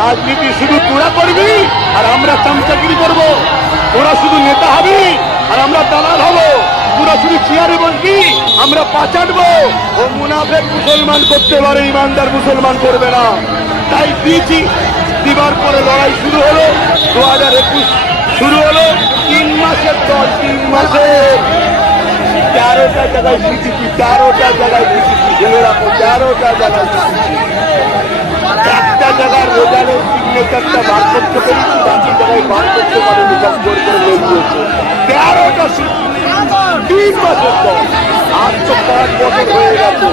রাজনীতি শুধু তোরা করবি আর আমরা চামচাগিরি করবো, তোরা শুধু নেতা হবি আর আমরা দালাল হবো, তোরা শুধু চেয়ারে বসবি আমরা পাচাটবো। ও মুনাফেক মুসলমান করতে পারে, ইমানদার মুসলমান করবে না। তাই দিয়েছি, দিবার পরে লড়াই শুরু হলো। 2021 শুরু হলো, 3 মাসের দল, 3 মাসে 13টা জায়গায় জিতেছি, 13টা জায়গায় জিতেছি, জেনে রাখো 13টা জায়গায় জিতেছি। একটা জায়গার রোজানের সিগনেচারটা বার করতে পেরেছি, বাকি জায়গায় বার করতে পারেনি, সব জোর করে লেগিয়েছে। 13টা সিট, 3 মাসের দল। আজ তো 5 বছর হয়ে গেছে,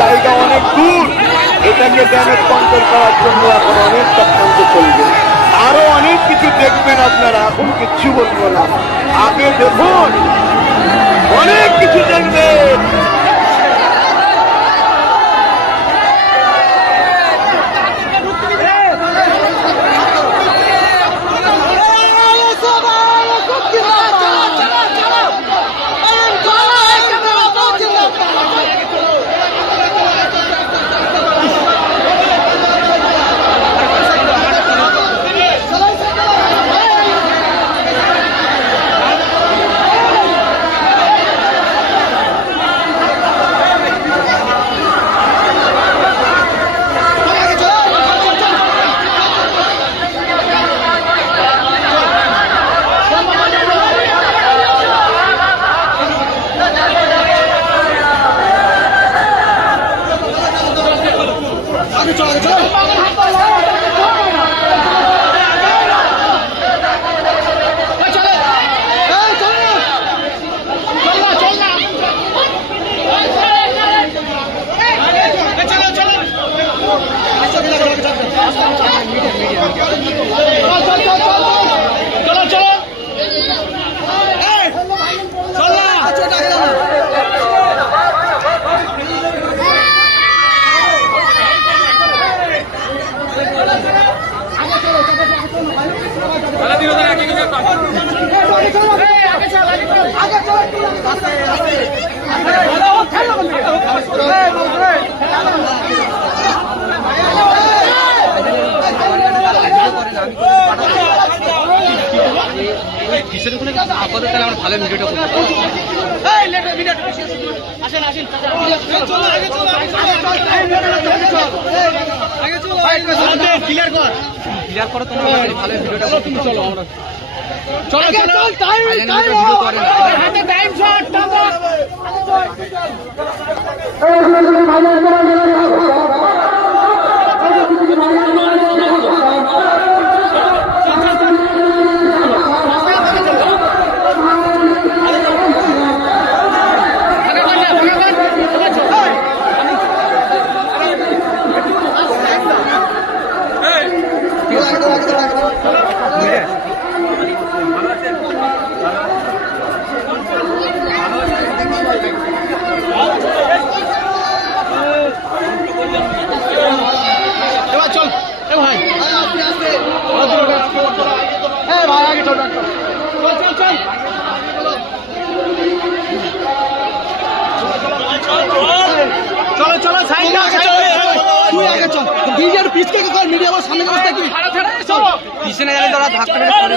জায়গা অনেক দূর। এটাকে ড্যামেজ কন্ট্রোল করার জন্য এখন অনেক তৎপর চলবে। আরো অনেক কিছু দেখবেন আপনারা, এখন কিচ্ছু বলবো না, আগে দেখুন অনেক কিছু দেখবেন। ভালো ভিডিওটা ক্লিয়ার করো তোমরা, ভালো ভিডিওটা চলো আমরা চলো চলো ভিডিও করে না টাইম শট পিছনে গেলে তোরা ধাক্কা মেরে